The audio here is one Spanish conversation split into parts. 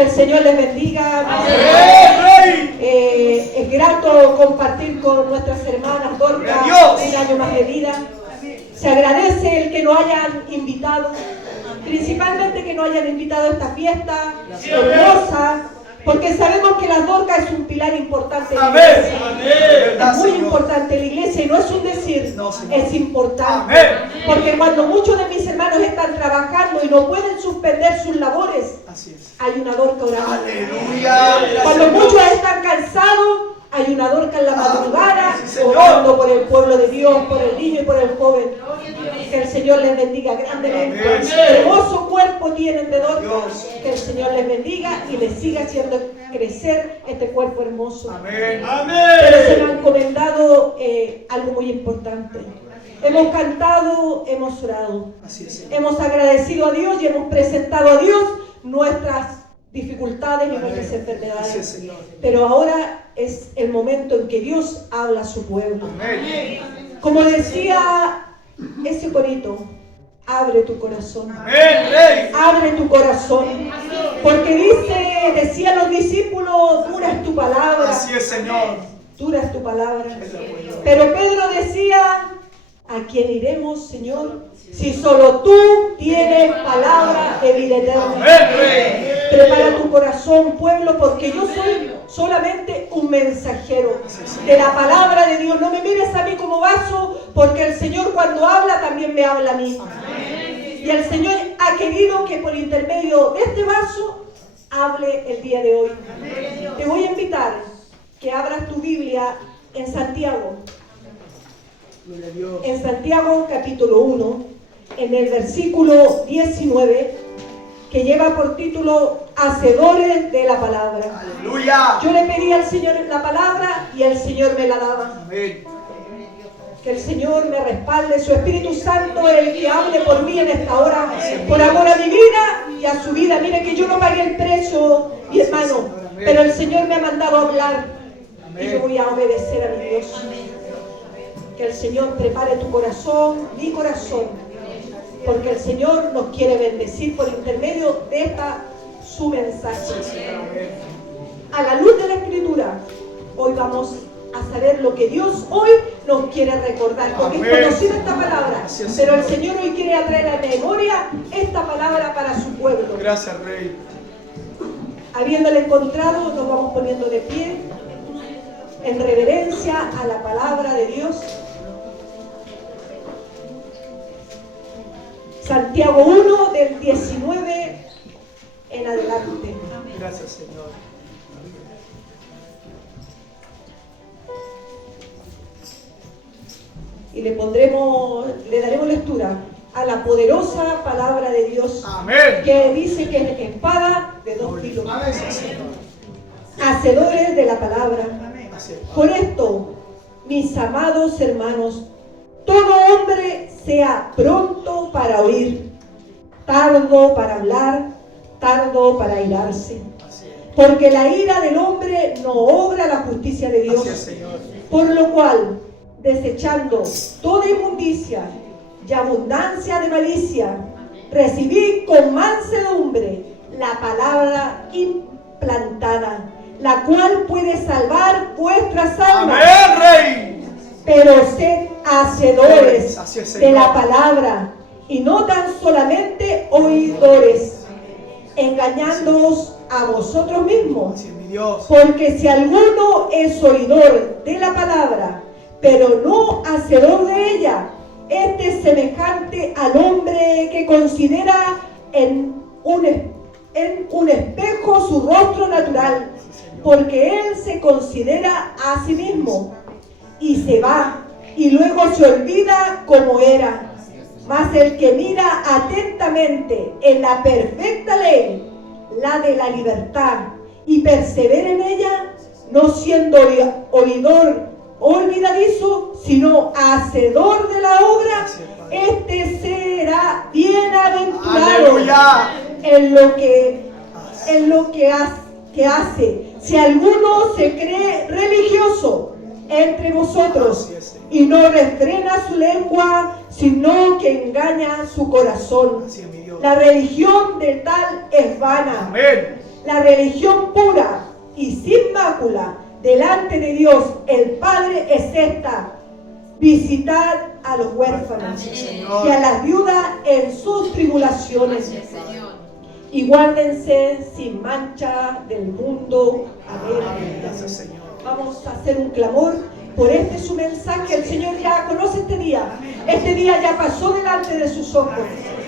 Que el Señor les bendiga. Es grato compartir con nuestras hermanas Dorcas un año más de vida. Se agradece el que nos hayan invitado, principalmente que nos hayan invitado a esta fiesta hermosa, porque sabemos que la Dorcas es un pilar importante de la iglesia. Es muy importante la iglesia y no es un decir, es importante. Porque cuando muchos de mis hermanos están trabajando y no pueden suspender sus labores, hay una Dorca orando. Cuando muchos están cansados, hay una Dorca en la madrugada orando por el pueblo de Dios, por el niño y por el joven. Que el Señor les bendiga grandemente. Hermoso cuerpo tienen de Dorcas. Que el Señor les bendiga y les siga haciendo crecer este cuerpo hermoso. Pero se me ha encomendado algo muy importante. Hemos cantado, hemos orado. Hemos agradecido a Dios y hemos presentado a Dios nuestras dificultades y nuestras enfermedades. Pero ahora es el momento en que Dios habla a su pueblo. Como decía ese corito, abre tu corazón. Abre tu corazón. Porque decían los discípulos, dura es tu palabra. Así es, Señor. Dura es tu palabra. Pero Pedro decía, ¿a quién iremos, Señor? Si solo tú tienes palabra de vida eterna. Prepara tu corazón, pueblo, porque yo soy solamente un mensajero de la palabra de Dios. No me mires a mí como vaso, porque el Señor cuando habla también me habla a mí. Y el Señor ha querido que por intermedio de este vaso hable el día de hoy. Te voy a invitar que abras tu Biblia en Santiago. En Santiago capítulo 1, en el versículo 19, que lleva por título Hacedores de la palabra. ¡Aleluya! Yo le pedí al Señor la palabra y el Señor me la daba. Amén. Que el Señor me respalde, su Espíritu Santo, el que hable por mí en esta hora, por amor a mi vida y a su vida. Mire que yo no pagué el precio, mi hermano, pero el Señor me ha mandado a hablar y yo voy a obedecer a mi Dios. Que el Señor prepare tu corazón, mi corazón, porque el Señor nos quiere bendecir por intermedio de su mensaje. A la luz de la Escritura, hoy vamos a saber lo que Dios hoy nos quiere recordar, porque es conocida esta palabra, pero el Señor hoy quiere atraer a memoria esta palabra para su pueblo. Gracias, Rey. Habiéndole encontrado, nos vamos poniendo de pie en reverencia a la palabra de Dios. Santiago 1, del 19 en adelante. Gracias, Señor. Y le daremos lectura a la poderosa palabra de Dios. Amén. Que dice que es espada de dos filos. Amén, Señor. Hacedores de la palabra. Amén. Por esto, mis amados hermanos, todo hombre sea pronto para oír, tardo para hablar, tardo para airarse. Porque la ira del hombre no obra la justicia de Dios. Por lo cual, desechando toda inmundicia y abundancia de malicia, recibid con mansedumbre la palabra implantada, la cual puede salvar vuestras almas. Amén, Rey. Pero sed hacedores de la palabra y no tan solamente oidores, engañándoos a vosotros mismos. Porque si alguno es oidor de la palabra, pero no hacedor de ella, este es semejante al hombre que considera en un espejo su rostro natural, porque él se considera a sí mismo y se va, y luego se olvida cómo era. Mas el que mira atentamente en la perfecta ley, la de la libertad, y persevera en ella, no siendo oidor olvidadizo, sino hacedor de la obra, este será bienaventurado en lo que hace. Si alguno se cree religioso entre vosotros y no refrena su lengua, sino que engaña su corazón, la religión del tal es vana. La religión pura y sin mácula delante de Dios el Padre es esta: visitar a los huérfanos y a las viudas en sus tribulaciones, y guárdense sin mancha del mundo. Amén. Vamos a hacer un clamor por este su mensaje. El Señor ya conoce este día. Este día ya pasó delante de sus ojos,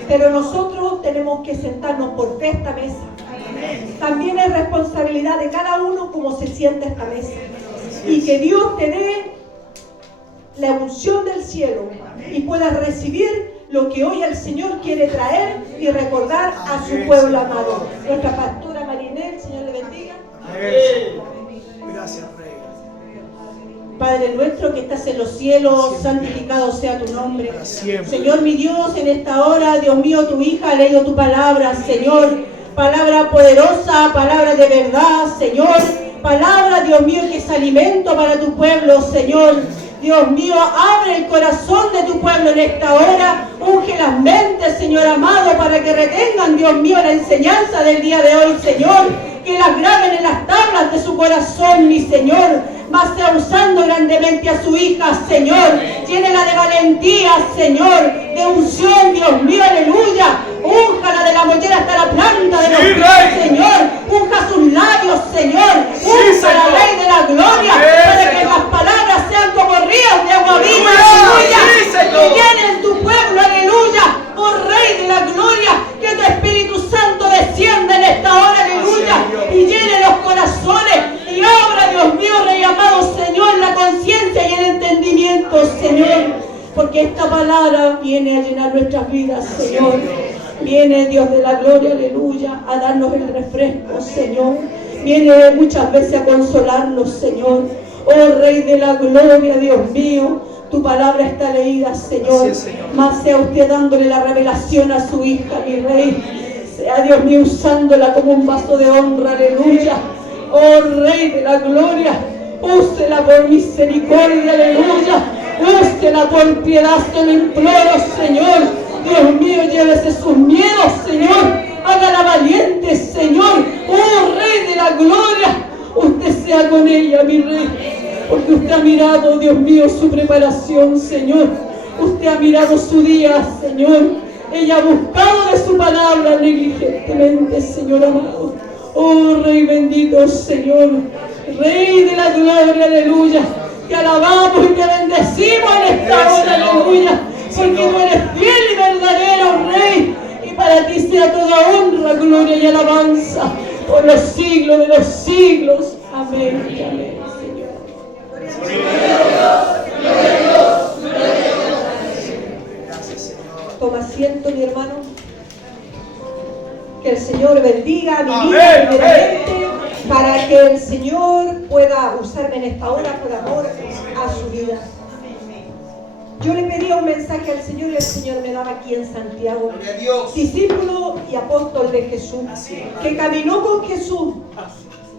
pero nosotros tenemos que sentarnos por fe a esta mesa. También es responsabilidad de cada uno cómo se siente esta mesa, y que Dios te dé la unción del cielo y puedas recibir lo que hoy el Señor quiere traer y recordar a su pueblo amado. Nuestra pastora Marinel, Señor le bendiga. Gracias, Rey. Padre nuestro que estás en los cielos, santificado sea tu nombre. Señor mi Dios, en esta hora, Dios mío, tu hija ha leído tu palabra, Señor. Palabra poderosa, palabra de verdad, Señor. Palabra, Dios mío, que es alimento para tu pueblo, Señor. Dios mío, abre el corazón de tu pueblo en esta hora. Unge las mentes, Señor amado, para que retengan, Dios mío, la enseñanza del día de hoy, Señor. Que las graben en las tablas de su corazón, mi Señor. Más sea usando grandemente a su hija, Señor. Llénela de valentía, Señor. De unción, Dios mío, aleluya. Únjala de la mollera hasta la planta de los pies, Señor. Unja sus labios, Señor. Únjala, Rey de la gloria, para que las palabras sean como ríos de agua viva, aleluya. Que llenen tu pueblo, aleluya. Oh Rey de la gloria, que tu Espíritu Santo descienda en esta hora, aleluya. Y llene los corazones. Y obra, Dios mío, Rey amado, Señor, la conciencia y el entendimiento, Señor. Porque esta palabra viene a llenar nuestras vidas, Señor. Viene, Dios de la gloria, aleluya, a darnos el refresco, Señor. Viene muchas veces a consolarnos, Señor. Oh Rey de la gloria, Dios mío, tu palabra está leída, Señor. Más sea usted dándole la revelación a su hija, mi Rey. Sea, Dios mío, usándola como un vaso de honra, aleluya. Oh Rey de la gloria, úsela por misericordia, aleluya. Úsela por piedad, se lo imploro, Señor. Dios mío, llévese sus miedos, Señor. Hágala valiente, Señor. Oh Rey de la gloria, usted sea con ella, mi Rey. Porque usted ha mirado, Dios mío, su preparación, Señor. Usted ha mirado su día, Señor. Ella ha buscado de su palabra negligentemente, Señor amado. Oh Rey bendito, Señor. Rey de la gloria, aleluya. Te alabamos y te bendecimos en esta hora, aleluya. Porque tú eres fiel y verdadero, Rey. Y para ti sea toda honra, gloria y alabanza por los siglos de los siglos. Amén y amén, Señor. Toma asiento, mi hermano. Que el Señor bendiga a mi vida primeramente, para que el Señor pueda usarme en esta hora por amor a su vida. Yo le pedía un mensaje al Señor y el Señor me daba aquí en Santiago, discípulo y apóstol de Jesús, que caminó con Jesús.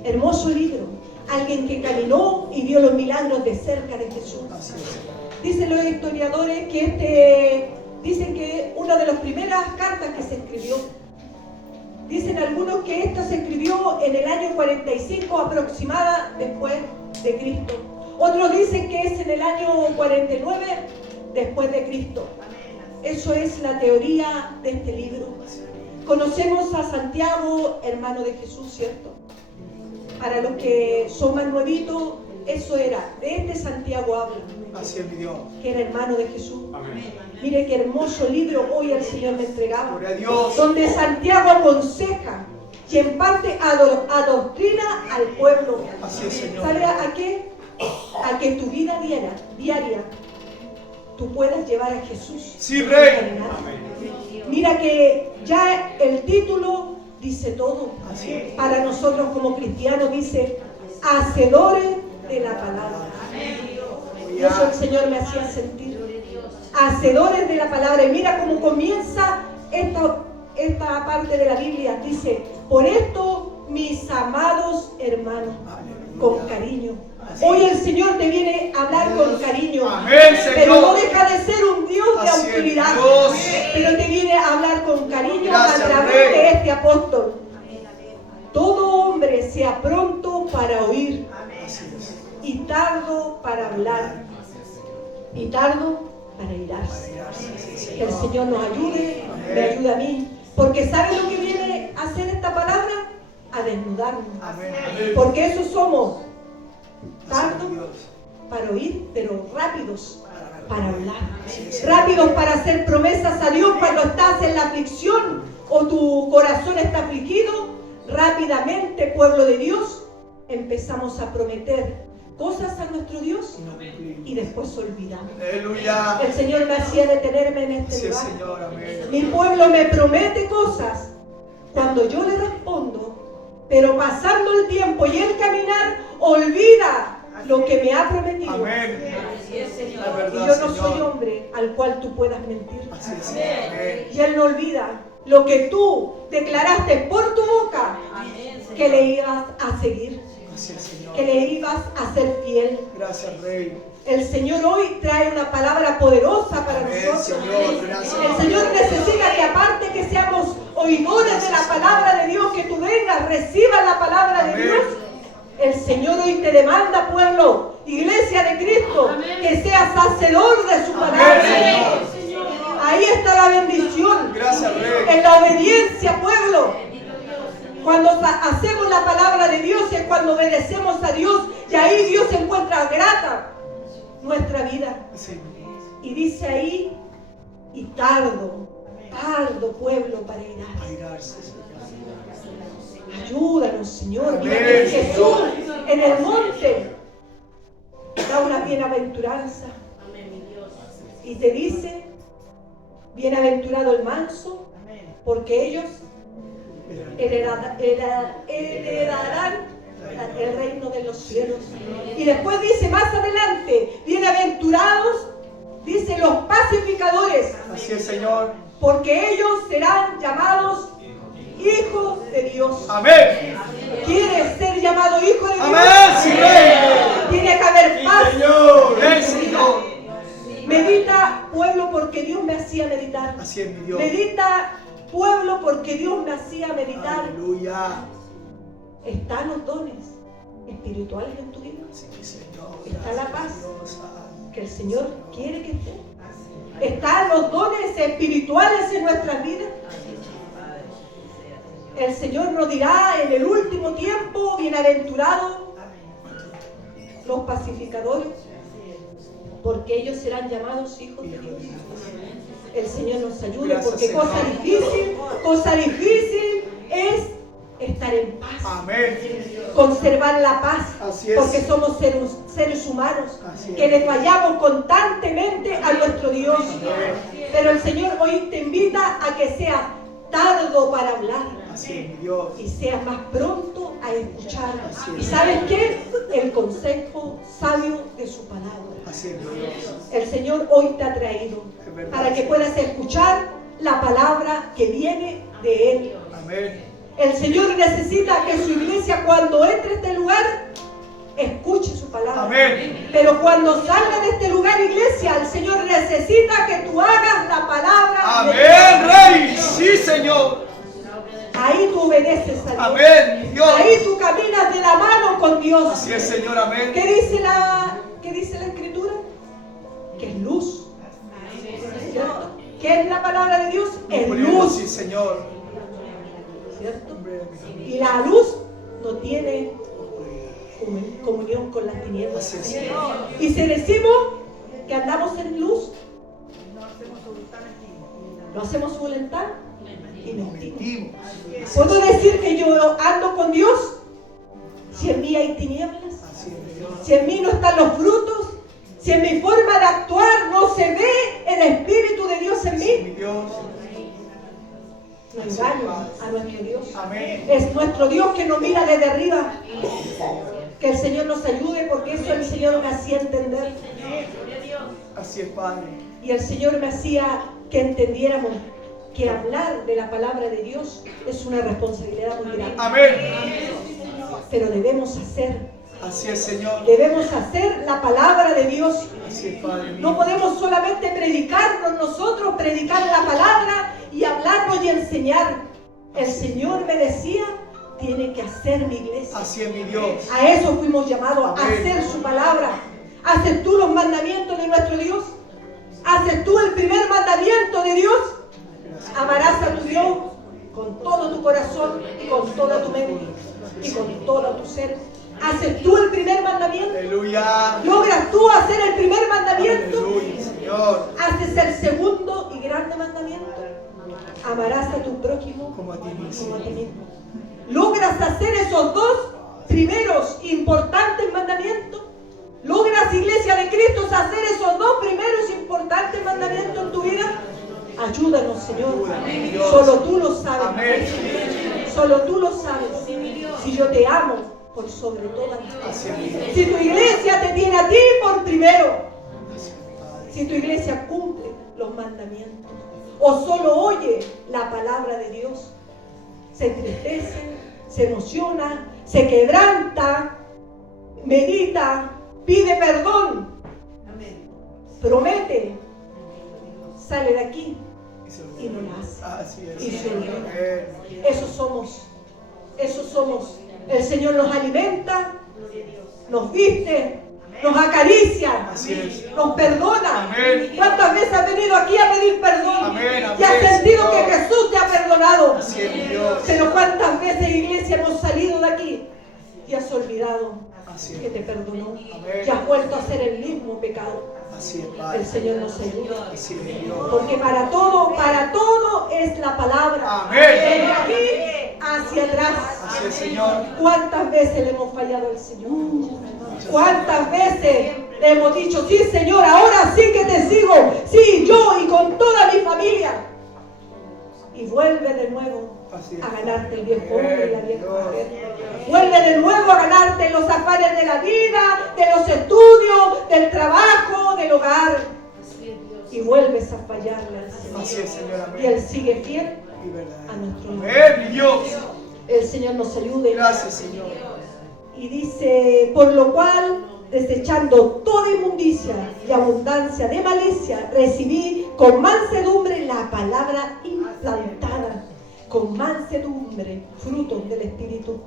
Hermoso libro. Alguien que caminó y vio los milagros de cerca de Jesús. Dicen los historiadores que dicen que una de las primeras cartas que se escribió, dicen algunos que esta se escribió en el año 45 aproximada después de Cristo. Otros dicen que es en el año 49 después de Cristo. Eso es la teoría de este libro. Conocemos a Santiago, hermano de Jesús, ¿cierto? Para los que son más nuevitos, eso era, de este Santiago habla. Así es, mi Dios. Que era hermano de Jesús. Amén. Mire qué hermoso libro hoy el Señor me entregaba. Gloria a Dios. Donde Santiago aconseja y en parte adoctrina al pueblo. Así es, Señor. ¿Sabe a qué? A que tu vida diaria tú puedas llevar a Jesús. Sí, Rey. Amén. Mira que ya el título dice todo. Así es. Para nosotros como cristianos dice, hacedores de la palabra. Y eso el Señor me hacía sentir. Hacedores de la palabra. Y mira cómo comienza esta parte de la Biblia. Dice, por esto, mis amados hermanos, con cariño. Hoy el Señor te viene a hablar con cariño. Amén, Señor. Pero no deja de ser un Dios de Así es, autoridad. Dios. Pero te viene a hablar con cariño Gracias, a través Rey. de este apóstol. todo hombre sea pronto para oír Así es. y tardo para hablar y tardo para irarse. Que el Señor nos ayude, me ayude a mí. Porque ¿sabe lo que viene a hacer esta palabra? A desnudarnos. Amén. Porque eso somos. Así es, Tardos Dios. para oír, pero rápidos para hablar. Rápidos para hacer promesas a Dios cuando estás en la aflicción o tu corazón está afligido. Rápidamente, pueblo de Dios, empezamos a prometer cosas a nuestro Dios Y no cumplimos. y después olvidamos. Aleluya. El Señor me hacía detenerme en este Así es, lugar. Señor. Amén. Mi pueblo me promete cosas cuando yo le respondo, pero pasando el tiempo y el caminar, olvida lo que me ha prometido. Amén. La Y verdad, yo no Señor. soy hombre al cual tú puedas mentir. Así es, Señor. Amén. Y Él no olvida lo que tú declaraste por tu boca que le ibas a seguir, Así es, Señor. que le ibas a ser fiel. Gracias, Rey. El Señor hoy trae una palabra poderosa para Amén, nosotros. Señor. Gracias. El Señor necesita que aparte que seamos oidores de la palabra de Dios, que tú vengas, recibas la palabra de Amén. Dios. El Señor hoy te demanda, pueblo, iglesia de Cristo, que seas hacedor de su palabra. Amén, Ahí está la bendición. Gracias, Rey. En la obediencia, pueblo. Cuando hacemos la palabra de Dios es cuando obedecemos a Dios y ahí Dios se encuentra grata nuestra vida. Así. Y dice ahí, y tardo, pueblo, para irar. Airarse, Señor. Ayúdanos, Señor. Mira Amén, que Jesús Señor. en el monte da una bienaventuranza. Y te dice, bienaventurado el manso, porque ellos heredarán el reino de los cielos. Y después dice más adelante, bienaventurados, dice los pacificadores, Así es, Señor. porque ellos serán llamados hijos de Dios. Amén. ¿Quieres ser llamado hijo de Dios? Amén, sí, Rey. Tiene que haber paz. Señor. Amén, Señor. Medita, pueblo, porque Dios me hacía meditar. Así es, mi Dios. Medita, pueblo, porque Dios me hacía meditar. Aleluya. ¿Están los dones espirituales en tu vida? Sí, Señor. Está la paz Dios. que el Señor quiere que esté. ¿Están los dones espirituales en nuestras vidas? El Señor nos dirá en el último tiempo, bienaventurados los pacificadores, porque ellos serán llamados hijos de Dios. El Señor nos ayude, Gracias, porque Señor. cosa difícil es estar en paz. Amén. Conservar la paz, Así es. porque somos seres humanos Así es. que le fallamos constantemente a nuestro Dios. Pero el Señor hoy te invita a que seas tardo para hablar Así es, mi Dios. y seas más pronto a escuchar. Así ¿Y es. sabes qué? El consejo sabio de su palabra. Así es, mi Dios. El Señor hoy te ha traído Es verdad. para que puedas escuchar la palabra que viene de Él. Amén. El Señor necesita que su iglesia, cuando entre a este lugar, escuche su palabra. Amén. Pero cuando salga de este lugar, iglesia, el Señor necesita que tú hagas la palabra de Amén, Rey. Sí, Señor. Ahí tú obedeces a Dios. Amén, mi Dios. Ahí tú caminas de la mano con Dios. Así es, Señor. Amén. ¿Qué dice la Escritura? Que es luz. ¿Cierto? ¿Qué es la palabra de Dios? Es luz. Sí, Señor. ¿Cierto? Y la luz no tiene comunión con las tinieblas. Así es, Señor. Y si decimos que andamos en luz, no hacemos su voluntad y mentimos. Mentimos. ¿Puedo decir que yo ando con Dios si en mí hay tinieblas? Así es, mi Dios. Si en mí no están los frutos, si en mi forma de actuar no se ve el Espíritu de Dios en Así es, mí, mi Dios. no engaño a nuestro Dios. Amén. Es nuestro Dios que nos mira desde arriba. Que el Señor nos ayude, porque eso el Señor me hacía entender. Así es, Padre. Y el Señor me hacía que entendiéramos que hablar de la palabra de Dios es una responsabilidad muy grande. Amén. Pero debemos hacer la palabra de Dios. Así es, Padre mío. No podemos solamente predicarnos nosotros, predicar la palabra y hablarnos y enseñar. El Señor me decía, tiene que hacer mi iglesia. Así es, mi Dios. A eso fuimos llamados, a Amén. hacer su palabra. ¿Haces tú los mandamientos de nuestro Dios? ¿Haces tú el primer mandamiento de Dios? Amarás a tu Dios con todo tu corazón y con toda tu mente y con todo tu ser. ¿Haces tú el primer mandamiento? Aleluya. ¿Logras tú hacer el primer mandamiento? Aleluya, Señor. ¿Haces el segundo y grande mandamiento? Amarás a tu prójimo Como a ti mismo. como a ti mismo. ¿Logras hacer esos dos primeros importantes mandamientos? ¿Logras, Iglesia de Cristo, hacer esos dos primeros importantes mandamientos en tu vida? Ayúdanos, Señor. Ayúdanos, Dios. Solo tú lo sabes. Amén. Solo tú lo sabes. Si yo te amo por sobre todas las Así cosas. es, mi Dios. Si tu iglesia te tiene a ti por primero. Si tu iglesia cumple los mandamientos. O solo oye la palabra de Dios. Se entristece, se emociona, se quebranta, medita, pide perdón, promete, sale de aquí y no lo hace. Así es. Y se olvida. Amén. Esos somos. El Señor nos alimenta, nos viste, nos acaricia, Así es. nos perdona. Amén. ¿Cuántas veces has venido aquí a pedir perdón? Amén, amén, Y has sentido Señor. que Jesús te ha perdonado. Así es, mi Dios. Pero ¿cuántas veces, iglesia, hemos salido de aquí y has olvidado Así que es. te perdonó? Amén. Y has vuelto a hacer el mismo pecado. Así es, Padre. El Señor nos ayuda. Así es, mi Dios. Porque para todo es la palabra. Amén. De aquí hacia atrás. Así es, Señor. ¿Cuántas veces le hemos fallado al Señor? ¿Cuántas veces le hemos dicho, sí, Señor, ahora sí que te sigo? Sí, yo y con toda mi familia. Y vuelve de nuevo Así es. a ganarte el viejo hombre y la vieja mujer. Vuelve de nuevo a ganarte los afanes de la vida, de los estudios, del trabajo, del hogar. Y vuelves a fallarle al Señor. Así es, Señor. Y Amén. Él sigue fiel Y verdad. a nuestro lado. Amén, mi Dios. El Señor nos ayude. Gracias, Señor. Y dice, por lo cual, desechando toda inmundicia y abundancia de malicia, recibí con mansedumbre la palabra implantada, con mansedumbre, frutos del Espíritu.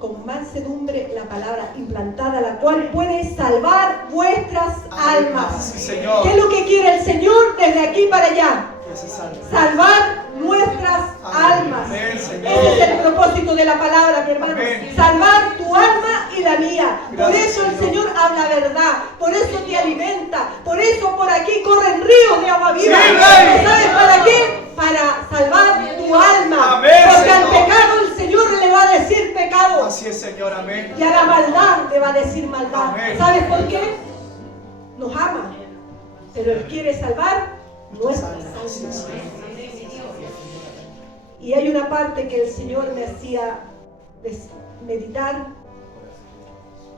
Con mansedumbre la palabra implantada, la cual puede salvar vuestras almas. Sí, Señor. ¿Qué es lo que quiere el Señor desde aquí para allá? Que se salve. Salvar nuestras almas. Amén, Señor. Ese es el propósito de la palabra, mi hermano. Amén. Salvar tu alma y la mía. Por Gracias, eso el Señor. Señor habla verdad. Por eso te alimenta. Por eso por aquí corren ríos de agua viva. Sí, Rey. ¿Sabes para qué? Para salvar tu alma. Amén, Porque al Señor. pecado el Señor le va a decir pecado. Así es, Señor. Amén. Y a la maldad le va a decir maldad. Amén. ¿Sabes por qué? Nos ama. Pero Él quiere salvar nuestras Así es, almas. Señor. Y hay una parte que el Señor me hacía meditar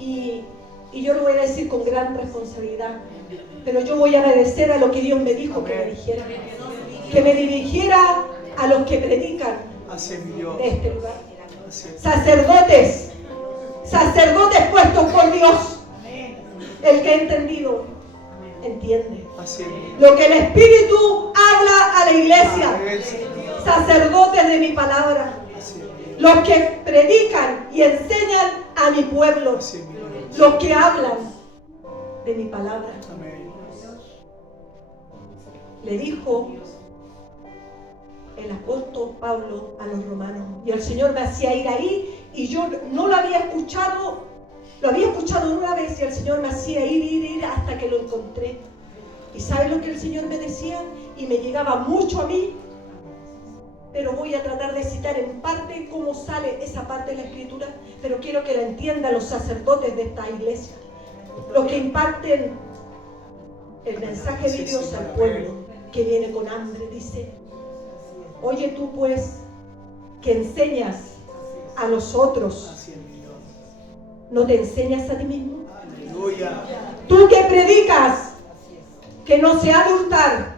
y yo lo voy a decir con gran responsabilidad, pero yo voy a obedecer a lo que Dios me dijo que me dijera, que me dirigiera a los que predican Así es, mi Dios. de este lugar. Así es. Sacerdotes puestos por Dios. El que ha entendido, entiende. Así es, mi Dios. Lo que el Espíritu habla a la iglesia. Amén, Señor. Sacerdotes de mi palabra, Así es, mi Dios. los que predican y enseñan a mi pueblo, Así es, mi Dios. los que hablan de mi palabra. Amén. Le dijo el apóstol Pablo a los romanos, y el Señor me hacía ir ahí, y yo no lo había escuchado una vez, y el Señor me hacía ir hasta que lo encontré. ¿Y sabe lo que el Señor me decía? Y me llegaba mucho a mí, pero voy a tratar de citar en parte cómo sale esa parte de la Escritura, pero quiero que la entiendan los sacerdotes de esta iglesia, los que imparten el mensaje de Dios al pueblo que viene con hambre. Dice, oye tú pues, que enseñas a los otros, Así es, mi Dios. ¿no te enseñas a ti mismo? Aleluya. Tú que predicas que no se ha de hurtar,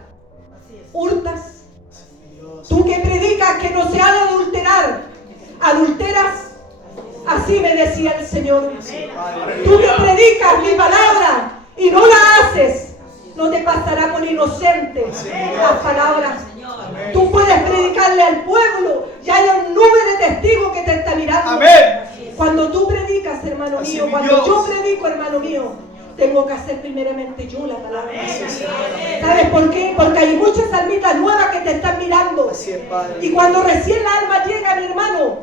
hurtas. Mi Dios. Tú que predicas que no se ha de adulterar, adulteras. Así me decía el Señor. Padre. Tú que predicas mi palabra y no la haces, no te pasará por inocente las palabras. Amén. Tú puedes predicarle al pueblo Ya hay una nube de testigos que te está mirando. Amén. Cuando tú predicas, hermano Así mío, es, cuando Dios. yo predico, hermano mío, tengo que hacer primeramente yo la palabra. Así es, Señor. ¿Sabes por qué? Porque hay muchas almitas nuevas que te están mirando. Así es, Padre. Y cuando recién la alma llega, mi hermano,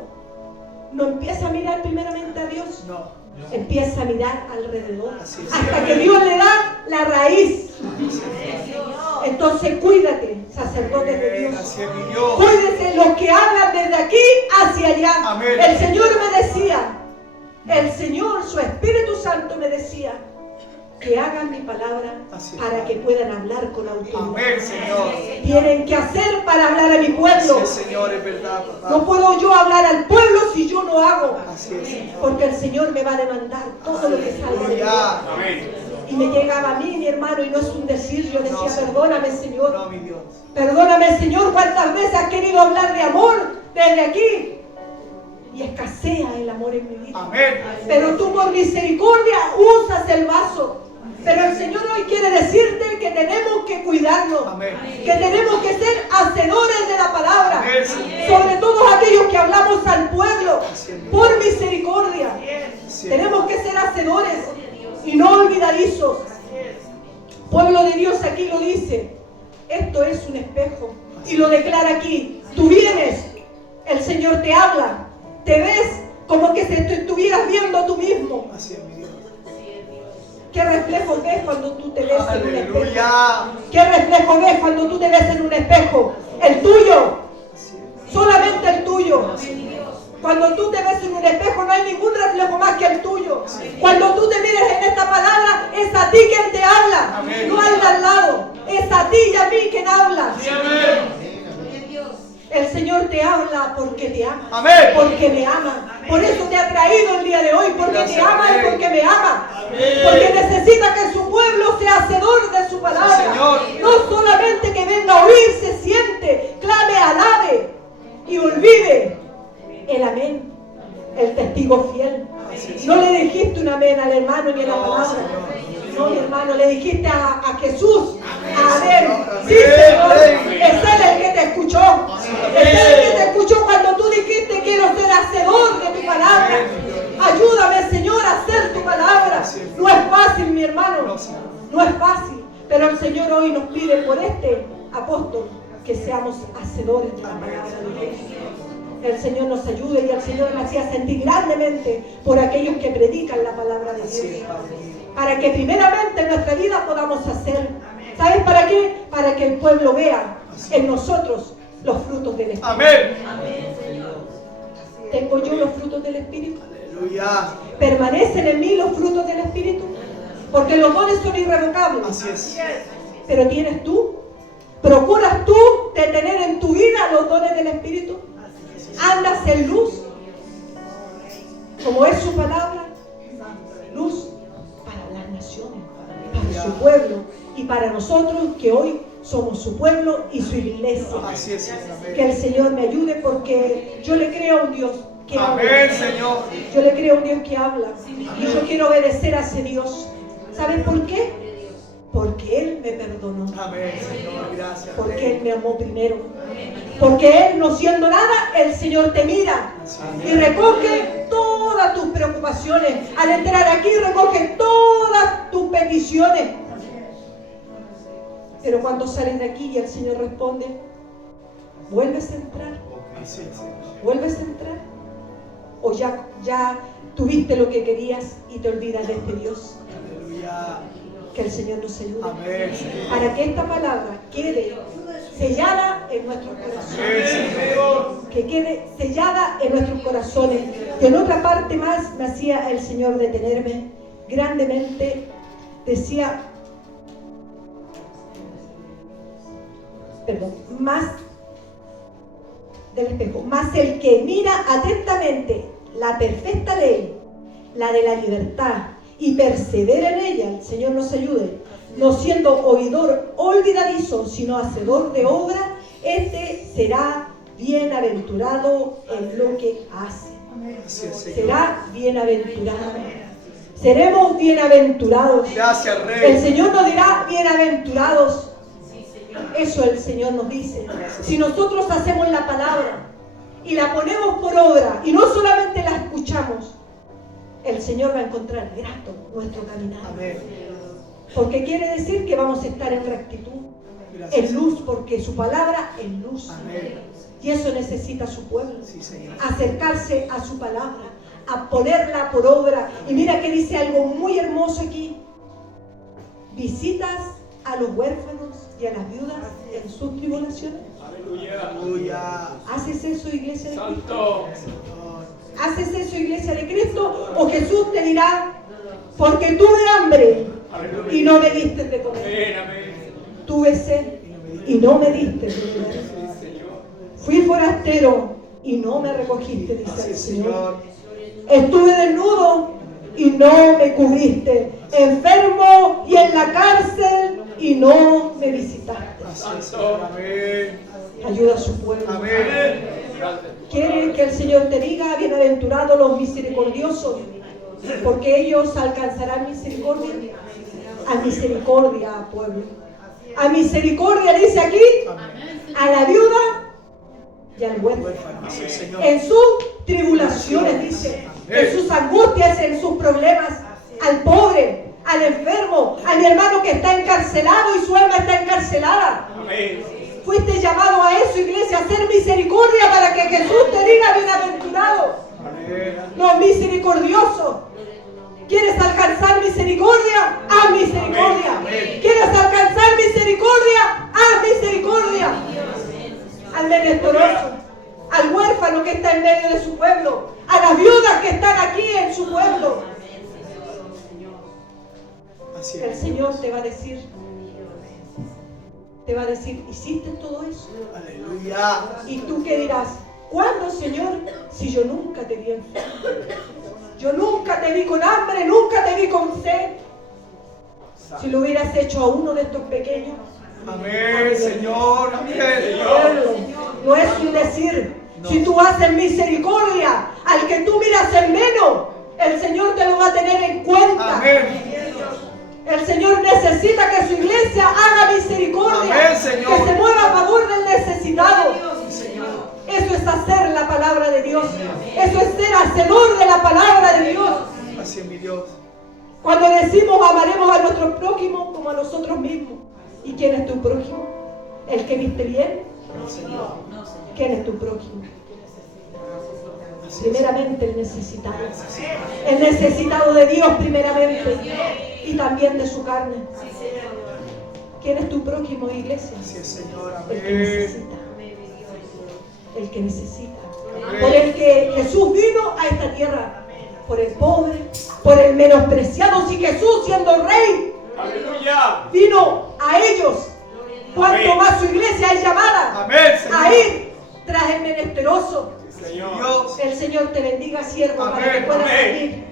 no empieza a mirar primeramente a Dios. No. Empieza a mirar alrededor. Así es. Hasta que Dios le da la raíz. Entonces cuídate, sacerdotes de Dios. Así es, mi Dios. Cuídense los que hablan desde aquí hacia allá. Amén. El Señor me decía, el Señor, su Espíritu Santo me decía, que hagan mi palabra Así es, para que puedan hablar con autoridad. Amén, Señor. Tienen que hacer para hablar a mi pueblo. Así es, Señor, es verdad, papá. No puedo yo hablar al pueblo si yo no hago. Así es, Señor. Porque el Señor me va a demandar todo lo que salga de mí. Aleluya. Y me llegaba a mí, mi hermano, y no es un decir, yo decía, No, Señor. perdóname, Señor. No, mi Dios. Perdóname, Señor, cuántas veces has querido hablar de amor desde aquí. Y escasea el amor en mi vida. Amén. Pero tú por misericordia usas el vaso. Pero el Señor hoy quiere decirte que tenemos que cuidarnos. Amén. Que tenemos que ser hacedores de la palabra. Amén, Señor. Sobre todos aquellos que hablamos al pueblo. Por misericordia. Así es. Tenemos que ser hacedores y no olvidadizos. Pueblo de Dios aquí lo dice. Esto es un espejo. Y lo declara aquí. Tú vienes, el Señor te habla. Te ves como que si te estuvieras viendo tú mismo. Así es, mi Dios. ¿Qué reflejo ves cuando tú te ves en un espejo? Aleluya. ¿Qué reflejo ves cuando tú te ves en un espejo? El tuyo. Así es. Solamente el tuyo. Cuando tú te ves en un espejo no hay ningún reflejo más que el tuyo. Cuando tú te mires en esta palabra es a ti quien te habla. Amén. No al de al lado. Es a ti y a mí quien habla. El Señor te habla porque te ama. Amén. Porque me ama. Por eso te ha traído el día de hoy. Porque te Gracias, ama y Amén. porque me ama. Amén. Porque necesita que su pueblo sea hacedor de su palabra. Sí, Señor. No solamente que venga a oír, se siente, clame, alabe y olvide el amén. El testigo fiel. Así es. No le dijiste un amén al hermano ni a la No, palabra. Señor. No, mi hermano, le dijiste a Jesús. Amén. Señor. Sí, Amén. Señor. Amén. Es Él el que te escuchó. Es Él el que te escuchó cuando tú dijiste quiero ser hacedor de tu palabra. Ayúdame, Señor, a hacer tu palabra. No es fácil, mi hermano. No, Señor. No es fácil. Pero el Señor hoy nos pide por este apóstol que seamos hacedores de la palabra de Dios. El Señor nos ayude y el Señor nos hacía sentir grandemente por aquellos que predican la palabra de Así Dios. es, Padre. Para que primeramente en nuestra vida podamos hacer. ¿Sabes para qué? Para que el pueblo vea en nosotros los frutos del Espíritu. Amén. ¿Tengo yo los frutos del Espíritu? Aleluya. ¿Permanecen en mí los frutos del Espíritu? Porque los dones son irrevocables. Así es. Pero tienes tú. ¿Procuras tú de tener en tu vida los dones del Espíritu? ¿Andas en luz? Como es su palabra. Luz para las naciones, para su pueblo y para nosotros que hoy somos su pueblo y su iglesia. Así es. Que Amén. el Señor me ayude porque yo le creo a un Dios que Amén, habla. Señor. Yo le creo a un Dios que habla. Y yo quiero obedecer a ese Dios. ¿Saben por qué? Porque Él me perdonó. Amén, Señor. Gracias. Porque Él me amó primero. Porque Él, no siendo nada, el Señor te mira y recoge todas tus preocupaciones. Al entrar aquí, recoge todas tus peticiones. Pero cuando sales de aquí y el Señor responde, ¿vuelves a entrar? Así es, Señor. ¿Vuelves a entrar? ¿O ya tuviste lo que querías y te olvidas de este Dios? Aleluya. Que el Señor nos ayude. Amén, Señor. Para que esta palabra quede sellada en nuestros corazones. Amén, Señor. Que quede sellada en nuestros corazones. Y en otra parte más me hacía el Señor detenerme grandemente. Decía, más del espejo, más el que mira atentamente la perfecta ley, la de la libertad, y persevera en ella, el Señor nos ayude, no siendo oidor olvidadizo, sino hacedor de obra, este será bienaventurado en lo que hace. Así es, Señor. Será bienaventurado. Seremos bienaventurados. Gracias, El Rey. Señor nos dirá bienaventurados. Eso el Señor nos dice. Si nosotros hacemos la palabra y la ponemos por obra y no solamente la escuchamos, el Señor va a encontrar grato nuestro caminar. Amén. Porque quiere decir que vamos a estar en rectitud, en luz, porque su palabra es luz. Amén. Y eso necesita su pueblo. Sí, Señor. Acercarse a su palabra, a ponerla por obra. Y mira que dice algo muy hermoso aquí. Visitas a los huérfanos y a las viudas en sus tribulaciones. Aleluya. ¿Haces eso, iglesia de Cristo? Señor. ¿Haces eso, iglesia de Cristo? O Jesús te dirá, porque tuve hambre y no me diste de comer. Tuve sed y no me diste de beber. Fui forastero y no me recogiste, dice Así el es, Señor. Señor. Estuve desnudo y no me cubriste. Enfermo y en la cárcel y no me visitaste. Así es, Señor. Amén. Ayuda a su pueblo. Amén. Quiere que el Señor te diga, bienaventurados los misericordiosos, porque ellos alcanzarán misericordia. A misericordia, pueblo. A misericordia, dice aquí, a la viuda y al huérfano. Así es, Señor. En sus tribulaciones, dice, en sus angustias, en sus problemas, al pobre, al enfermo, a mi hermano que está encarcelado y su alma está encarcelada. Fuiste llamado a eso, iglesia, a hacer misericordia para que Jesús te diga bienaventurado. Los misericordiosos. ¿Quieres alcanzar misericordia? Haz misericordia. ¿Quieres alcanzar misericordia? Haz misericordia. Al menesteroso, al huérfano que está en medio de su pueblo, a las viudas que están aquí en su pueblo. El Señor te va a decir, ¿hiciste todo eso? Aleluya. ¿Y tú qué dirás? ¿Cuándo, Señor? Si yo nunca te vi enfermo, yo nunca te vi con hambre, nunca te vi con sed. Si lo hubieras hecho a uno de estos pequeños. Amén, Señor. Amén. No es un decir. Si tú haces misericordia al que tú miras en menos, el Señor te lo va a tener en cuenta. Amén. El Señor necesita que su iglesia haga misericordia. Amén, Señor. Que se mueva a favor del necesitado. Eso es hacer la palabra de Dios. Eso es ser hacedor de la palabra de Dios. Así es, mi Dios. Cuando decimos amaremos a nuestro prójimo como a nosotros mismos. ¿Y quién es tu prójimo? ¿El que viste bien? ¿Quién es tu prójimo? Primeramente el necesitado. El necesitado de Dios primeramente. Y también de su carne. ¿Quién es tu prójimo, iglesia? Así es, Señor. El que Amén. necesita. El que necesita. Por el que Jesús vino a esta tierra. Por el pobre, por el menospreciado. Si Jesús, siendo rey, vino a ellos, cuanto más su iglesia es llamada Amén, Señor. a ir tras el menesteroso. Dios. El Señor te bendiga, siervo, para que Amén, puedas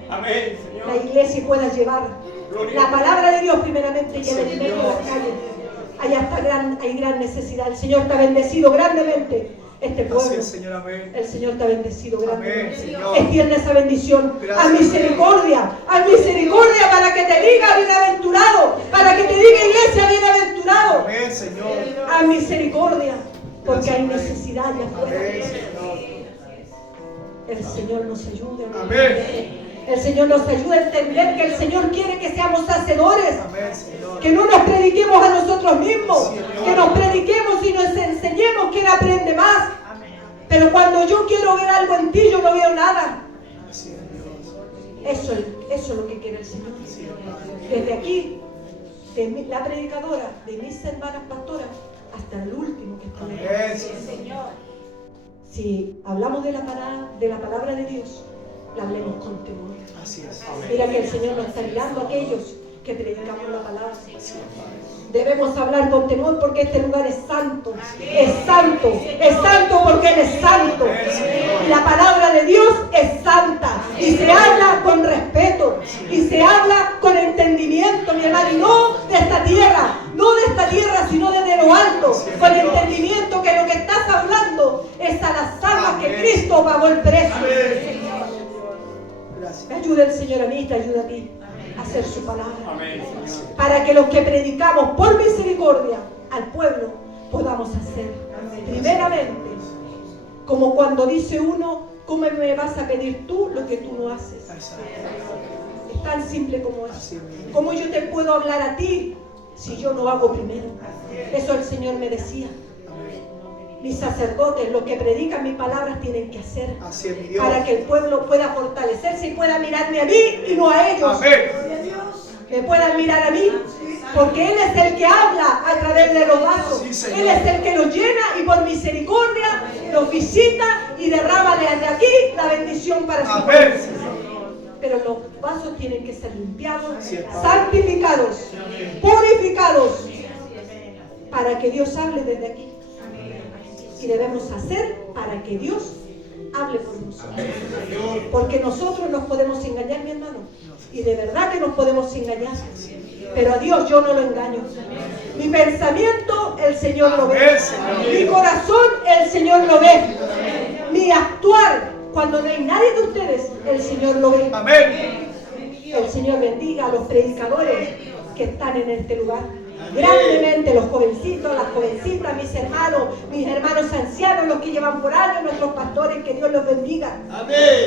amén. salir la iglesia y puedas llevar la palabra de Dios primeramente y en el medio de las calles. Hay gran necesidad. El Señor te ha bendecido grandemente este pueblo. Así es, Señor. Amén. El Señor te ha bendecido grandemente. Amén, Señor. Extiende esa bendición. Gracias, Haz misericordia. Haz misericordia para que te diga bienaventurado. Para que te diga iglesia bienaventurado. Amén, Señor. Haz misericordia. Porque Gracias, hay Amén. necesidad allá afuera. Amén, Señor. El Señor nos ayude. Amén. El Señor nos ayuda a entender que el Señor quiere que seamos hacedores. Amén, Señor. Que no nos prediquemos a nosotros mismos. Sí, Señor. Que nos prediquemos y nos enseñemos quién aprende más. Pero cuando yo quiero ver algo en ti, yo no veo nada. Así es, Dios. Eso es lo que quiere el Señor. Así es, Padre. Desde aquí, la predicadora, de mis hermanas pastoras, hasta el último que está en el Amén, Señor. Si hablamos de la palabra de Dios, la hablemos con temor. Así es. Mira que el Señor nos está guiando a aquellos que predicamos la palabra. Así es, Padre. Debemos hablar con temor porque este lugar es santo. Es santo porque Él es santo. Y la palabra de Dios es santa. Y se habla con respeto. Y se habla con entendimiento, mi hermano. Y no de esta tierra, sino desde lo alto. Con entendimiento que lo que estás hablando es a las almas que Cristo pagó el precio. Gracias. Me ayuda el Señor a mí y te ayuda a ti a hacer su palabra. Amén, Señor. Para que los que predicamos por misericordia al pueblo podamos hacer primeramente Como cuando dice uno, ¿cómo me vas a pedir tú lo que tú no haces? Es tan simple como eso. ¿Cómo yo te puedo hablar a ti si yo no hago primero? Eso el Señor me decía. Mis sacerdotes, los que predican mis palabras, tienen que hacer para que el pueblo pueda fortalecerse y pueda mirarme a mí y no a ellos. Que puedan mirar a mí, porque Él es el que habla a través de los vasos. Él es el que los llena y por misericordia los visita y derrama desde aquí la bendición para su pueblo. Pero los vasos tienen que ser limpiados, santificados, purificados, para que Dios hable desde aquí. Y debemos hacer para que Dios hable por nosotros. Porque nosotros nos podemos engañar, mi hermano. Y de verdad que nos podemos engañar. Pero a Dios yo no lo engaño. Mi pensamiento, el Señor lo ve. Mi corazón, el Señor lo ve. Mi actuar, cuando no hay nadie de ustedes, el Señor lo ve. El Señor bendiga a los predicadores que están en este lugar. Grandemente los jovencitos, las jovencitas, mis hermanos ancianos, los que llevan por años, nuestros pastores, que Dios los bendiga.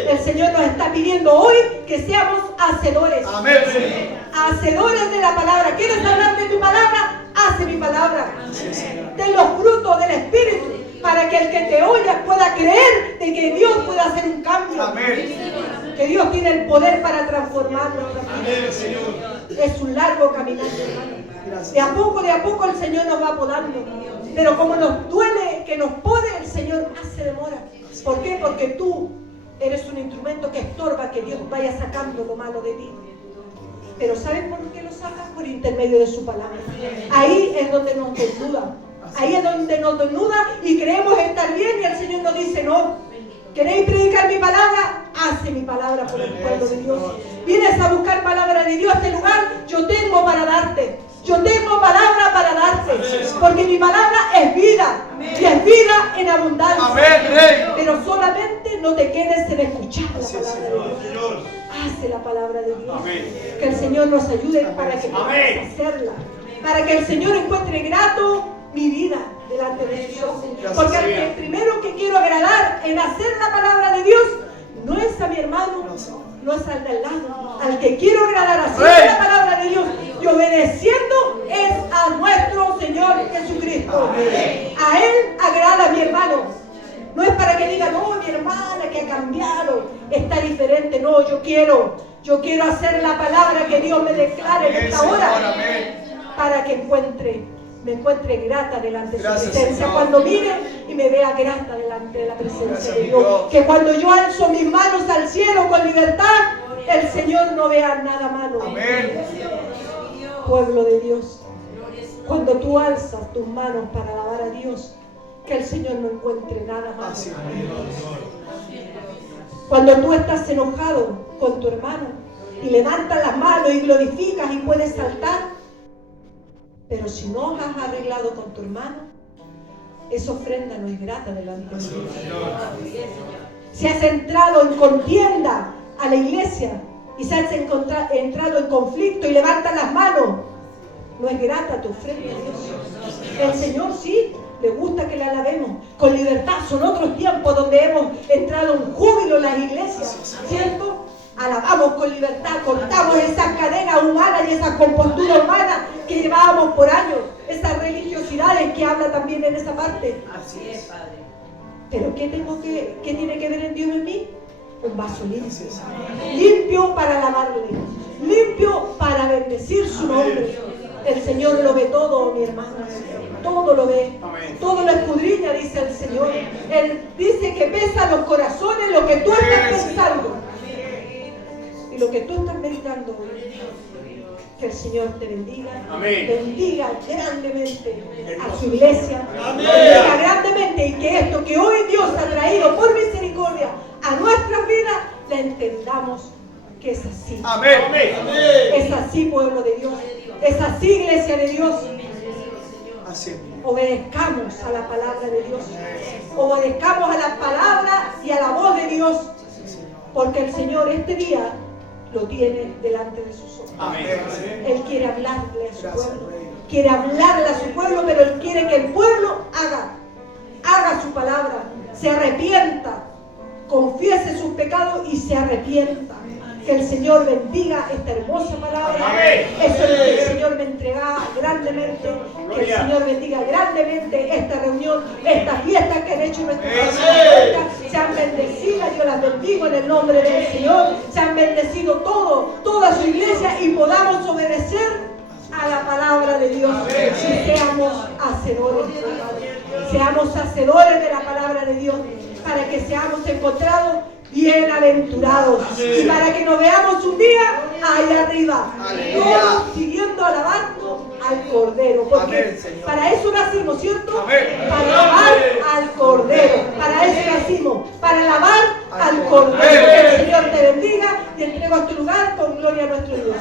El Señor nos está pidiendo hoy que seamos hacedores. Hacedores de la palabra. ¿Quieres hablar de tu palabra? Hace mi palabra. De los frutos del Espíritu, para que el que te oiga pueda creer de que Dios puede hacer un cambio. Que Dios tiene el poder para transformar nuestra vida. Es un largo caminar, hermano. De a poco el Señor nos va podando. Pero como nos duele que nos pode, el Señor más se demora. ¿Por qué? Porque tú eres un instrumento que estorba que Dios vaya sacando lo malo de ti. Pero ¿saben por qué lo saca? Por intermedio de su palabra. Ahí es donde nos desnuda. Ahí es donde nos desnuda y creemos estar bien y el Señor nos dice no. ¿Queréis predicar mi palabra? Hace mi palabra por el pueblo de Dios. Vienes a buscar palabra de Dios a este lugar, yo tengo para darte. Yo tengo palabra para darte. Porque mi palabra es vida. Y es vida en abundancia. Pero solamente no te quedes en escuchar la palabra de Dios. Hace la palabra de Dios. Que el Señor nos ayude para que podamos hacerla. Para que el Señor encuentre grato mi vida delante de sus ojos. Porque el primero que quiero agradar en hacer la palabra de Dios no es a mi hermano, no es al del lado. Al que quiero agradar haciendo la palabra de Dios y obedeciendo es a nuestro Señor Jesucristo. A Él agrada mi hermano. No es para que diga, no, mi hermana que ha cambiado, está diferente. No, yo quiero hacer la palabra que Dios me declare en esta hora para que me encuentre grata delante de su presencia. Señor. Cuando mire y me vea grata delante de la presencia de Dios. Que cuando yo alzo mis manos al cielo con libertad, el Señor no vea nada malo. Amén. Pueblo de Dios, cuando tú alzas tus manos para alabar a Dios, que el Señor no encuentre nada malo. Cuando tú estás enojado con tu hermano y levantas las manos y glorificas y puedes saltar, pero si no has arreglado con tu hermano, esa ofrenda no es grata delante de Dios. Si has entrado en contienda a la iglesia y si has entrado en conflicto y levantas las manos, no es grata tu ofrenda a Dios. El Señor sí le gusta que le alabemos con libertad. Son otros tiempos donde hemos entrado en júbilo en las iglesias, ¿cierto? Alabamos con libertad, cortamos esas cadenas humanas y esas composturas humanas que llevábamos por años, esas religiosidades que habla también en esa parte. Así es, Padre. Pero ¿qué tiene que ver en Dios en mí? Un vaso limpio. Limpio para alabarle, limpio para bendecir su nombre. El Señor lo ve todo, mi hermano. Todo lo ve. Todo lo escudriña, dice el Señor. Él dice que pesa los corazones, lo que tú estás pensando. Y lo que tú estás meditando hoy. Que el Señor te bendiga. Bendiga grandemente a su iglesia. Bendiga grandemente y que esto que hoy Dios ha traído por misericordia a nuestras vidas, la entendamos que es así. Es así, pueblo de Dios. Es así, iglesia de Dios. Obedezcamos a la palabra de Dios. Obedezcamos a la palabra y a la voz de Dios. Porque el Señor este día lo tiene delante de sus ojos. Él quiere hablarle a su pueblo. Quiere hablarle a su pueblo, pero Él quiere que el pueblo haga su palabra, se arrepienta, confiese sus pecados y se arrepienta. Que el Señor bendiga esta hermosa palabra. Eso es lo que el Señor me entregaba grandemente. Que el Señor bendiga grandemente esta reunión, estas fiestas que han hecho nuestras hermanas. Sean bendecidas, yo las bendigo en el nombre del Señor. Sean bendecidos toda su iglesia y podamos obedecer a la palabra de Dios. Y seamos hacedores de la palabra de Dios, para que seamos encontrados bienaventurados y para que nos veamos un día allá arriba, todos siguiendo alabando al Cordero, porque para eso nacimos, ¿cierto? Para alabar al Cordero, para eso nacimos, para alabar al Cordero. Que el Señor te bendiga y entrego a tu lugar con gloria a nuestro Dios.